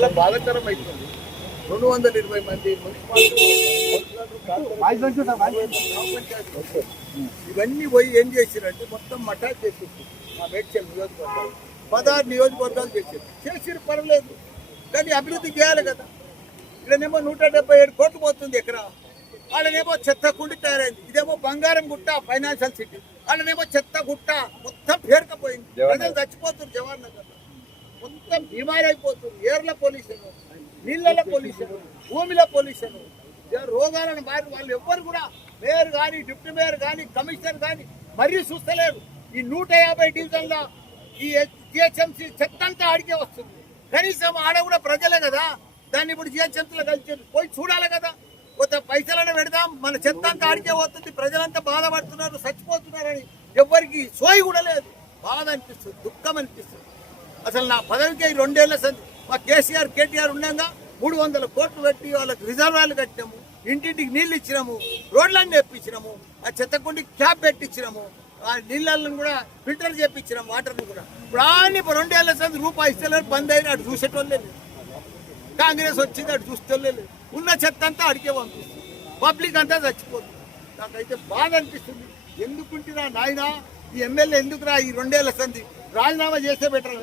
బాధాకరం అవుతుంది. 220 మంది ఇవన్నీ పోయి ఏం చేసిరంటే మొత్తం మటాక్ చేసేసి మా మేడ్చల్ నియోజకవర్గాలు 16 నియోజకవర్గాలు చేసిరు పర్లేదు, కానీ అభివృద్ధి చేయాలి కదా. ఇక్కడనేమో 177 కోట్లు పోతుంది ఎకరా, వాళ్ళనేమో చెత్త కుండి తయారైంది. ఇదేమో బంగారం గుట్ట ఫైనాన్షియల్ సిటీ, వాళ్ళనేమో చెత్త గుట్ట మొత్తం పేరుకపోయింది. ప్రజలు చచ్చిపోతున్నారు. జవహర్ నగర్ మొత్తం బీమారి అయిపోతుంది. ఏర్ల పొల్యూషన్, నీళ్ళ పొల్యూషన్, భూమిలో పొల్యూషన్, రోగాలను బారి వాళ్ళు ఎవ్వరు కూడా మేయర్ కానీ డిప్యూటీ మేయర్ కానీ కమిషనర్ కానీ మరీ చూస్తలేరు. ఈ 150 డివిజన్ల ఈ జిహెచ్ఎంసీ చెత్త అంతా ఆడికే వస్తుంది. కనీసం ఆడ కూడా ప్రజలే కదా, దాన్ని ఇప్పుడు జిహెచ్ఎంసీలో కలిసి పోయి చూడాలి కదా. కొంత పైసలను పెడదాం, మన చెత్త అంతా ఆడికే పోతుంది. ప్రజలంతా బాధపడుతున్నారు, చచ్చిపోతున్నారని ఎవ్వరికి సోయి కూడా లేదు. బాధ అనిపిస్తుంది, దుఃఖం అనిపిస్తుంది. అసలు నా పదవికి 2 ఏళ్ల సంది మా కేసీఆర్ కేటీఆర్ ఉండగా 300 కోట్లు పెట్టి వాళ్ళకి రిజర్వాయర్లు కట్టినాము, ఇంటింటికి నీళ్ళు ఇచ్చినాము, రోడ్లన్నీ తెప్పించినాము, ఆ చెత్తకుండికి క్యాప్ పెట్టించినాము, ఆ నీళ్ళను కూడా ఫిల్టర్ చేపించినాము, వాటర్ని కూడా. ఇప్పుడు 2 ఏళ్ల సంది రూపాయి ఇస్తలేరు, బంద్ అయినా అటు చూసేటోళ్ళే లేదు. కాంగ్రెస్ వచ్చింది, అటు చూసేటోళ్ళే లేదు. ఉన్న చెత్త అంతా అడిగే పంపిస్తుంది, పబ్లిక్ అంతా చచ్చిపోతుంది. నాకైతే బాధ అనిపిస్తుంది. ఎందుకుంటున్నా నాయన ఈ ఎమ్మెల్యే ఎందుకురా ఈ 2 ఏళ్ల సంది రాజీనామా చేస్తే బెటర్.